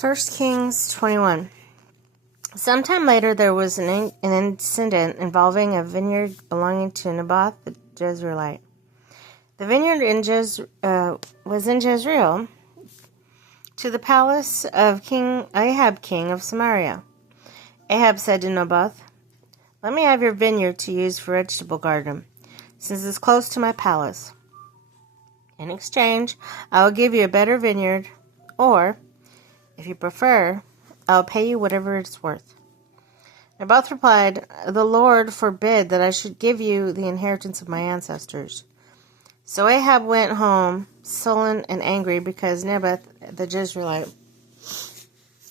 1 Kings 21. Sometime later, there was an incident involving a vineyard belonging to Naboth the Jezreelite. The vineyard was in Jezreel, to the palace of King Ahab, king of Samaria. Ahab said to Naboth, "Let me have your vineyard to use for vegetable garden, since it's close to my palace. In exchange, I will give you a better vineyard, or, if you prefer, I'll pay you whatever it's worth." Naboth replied, "The Lord forbid that I should give you the inheritance of my ancestors." So Ahab went home, sullen and angry, because Naboth the Jezreelite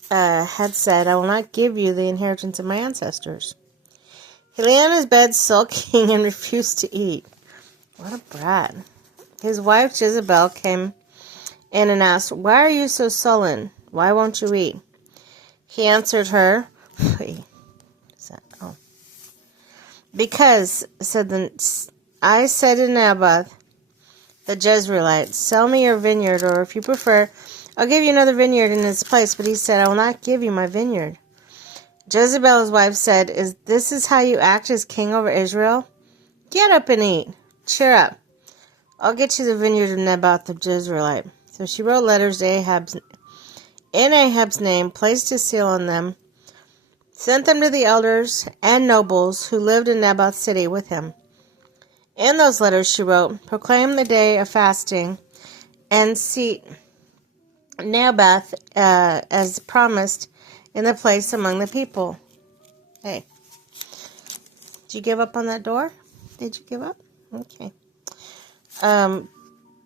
had said, "I will not give you the inheritance of my ancestors." He lay on his bed sulking and refused to eat. What a brat. His wife Jezebel came in and asked, "Why are you so sullen? Why won't you eat?" He answered her, "Because," I said to Naboth the Jezreelite, 'Sell me your vineyard, or if you prefer, I'll give you another vineyard in its place.' But he said, 'I will not give you my vineyard.' Jezebel, his wife, said, This is how you act as king over Israel? Get up and eat. Cheer up. I'll get you the vineyard of Naboth the Jezreelite." So she wrote letters in Ahab's name, placed his seal on them, sent them to the elders and nobles who lived in Naboth's city with him. In those letters she wrote, "Proclaim the day of fasting and seat Naboth as promised in the place among the people." Hey, did you give up on that door? Did you give up? Okay.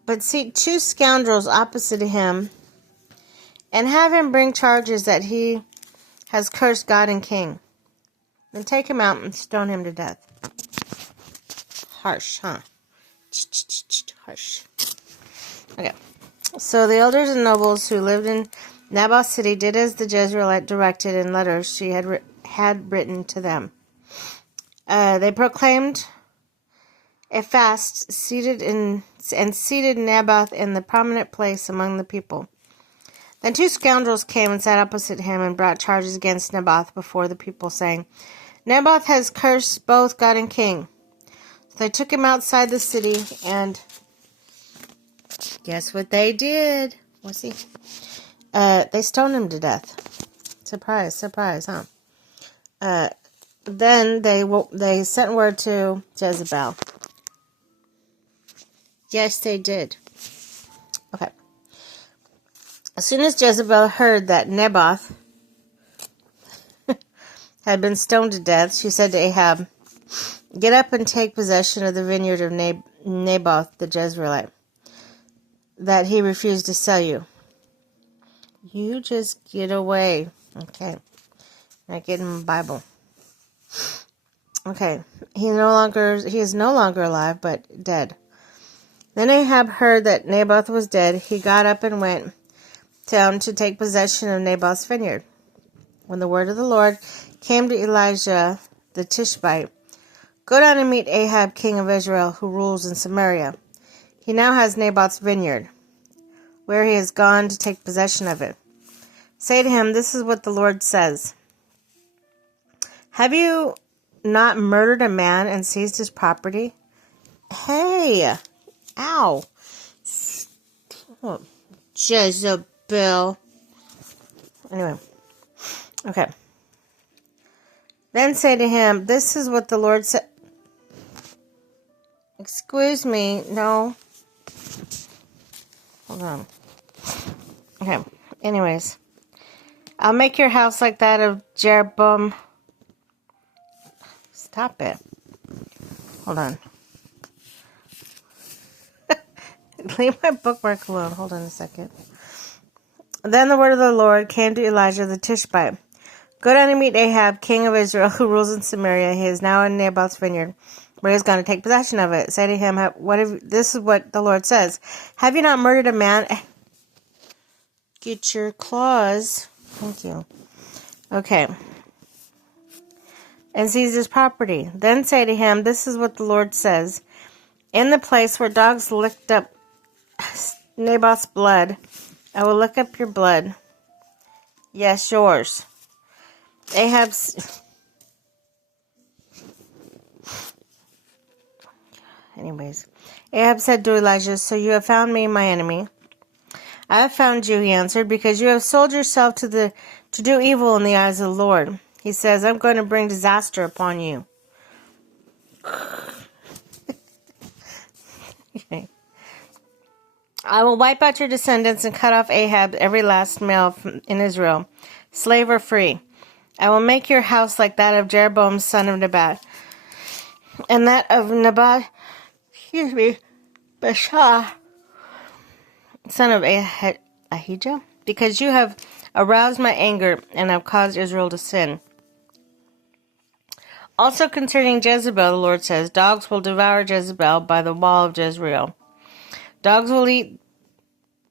But seat 2 scoundrels opposite him and have him bring charges that he has cursed God and king. Then take him out and stone him to death. Harsh, huh? Harsh. Okay. So the elders and nobles who lived in Naboth's city did as the Jezreelite directed in letters she had written to them. They proclaimed a fast, seated Naboth in the prominent place among the people. Then 2 scoundrels came and sat opposite him and brought charges against Naboth before the people, saying, "Naboth has cursed both God and king." So they took him outside the city, and guess what they did? What's he? They stoned him to death. Surprise, surprise, huh? Then they sent word to Jezebel. Yes, they did. Okay. As soon as Jezebel heard that Naboth had been stoned to death, she said to Ahab, "Get up and take possession of the vineyard of Naboth the Jezreelite, that he refused to sell you." You just get away. Okay. I get in my Bible. Okay. He is no longer alive, but dead. Then Ahab heard that Naboth was dead. He got up and went down to take possession of Naboth's vineyard. When the word of the Lord came to Elijah the Tishbite, "Go down and meet Ahab, king of Israel, who rules in Samaria. He now has Naboth's vineyard, where he has gone to take possession of it. Say to him, 'This is what the Lord says. Have you not murdered a man and seized his property?'" Hey! Ow! Oh, Jezebel. Anyway. Okay. Then say to him, "This is what the Lord said." Excuse me. No. Hold on. Okay. Anyways. "I'll make your house like that of Jeroboam." Stop it. Hold on. Leave my bookmark alone. Hold on a second. Then the word of the Lord came to Elijah the Tishbite. "Go down and meet Ahab, king of Israel, who rules in Samaria. He is now in Naboth's vineyard, where he is going to take possession of it. Say to him, this is what the Lord says. Have you not murdered a man?" Get your claws. Thank you. Okay. "And seized his property. Then say to him, this is what the Lord says. In the place where dogs licked up Naboth's blood, I will lick up your blood Yes, yours. Ahab said to Elijah, so you have found me, my enemy. I have found you, he answered, because you have sold yourself to do evil in the eyes of the Lord. He says, I'm going to bring disaster upon you. Okay. I will wipe out your descendants and cut off Ahab, every last male in Israel, slave or free. I will make your house like that of Jeroboam, son of Nebat, and that of Baasha, son of Ahijah, because you have aroused my anger and have caused Israel to sin. Also concerning Jezebel, the Lord says, dogs will devour Jezebel by the wall of Jezreel. Dogs will eat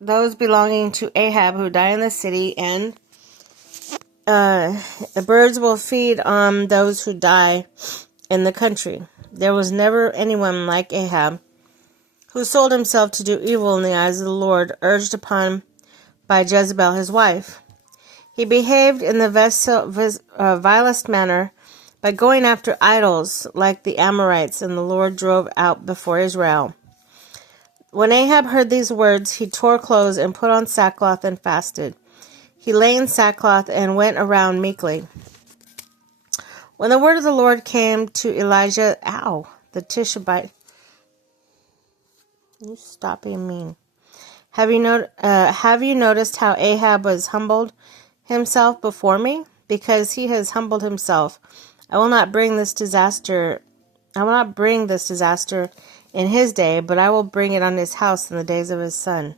those belonging to Ahab who die in the city, and the birds will feed on those who die in the country. There was never anyone like Ahab, who sold himself to do evil in the eyes of the Lord, urged upon by Jezebel his wife. He behaved in the vilest manner by going after idols like the Amorites, and the Lord drove out before Israel. When Ahab heard these words, he tore clothes and put on sackcloth and fasted. He lay in sackcloth and went around meekly. When the word of the Lord came to Elijah, the Tishbite. You stop being mean. Have you noticed how Ahab has humbled himself before me? Because he has humbled himself, I will not bring this disaster in his day, but I will bring it on his house in the days of his son.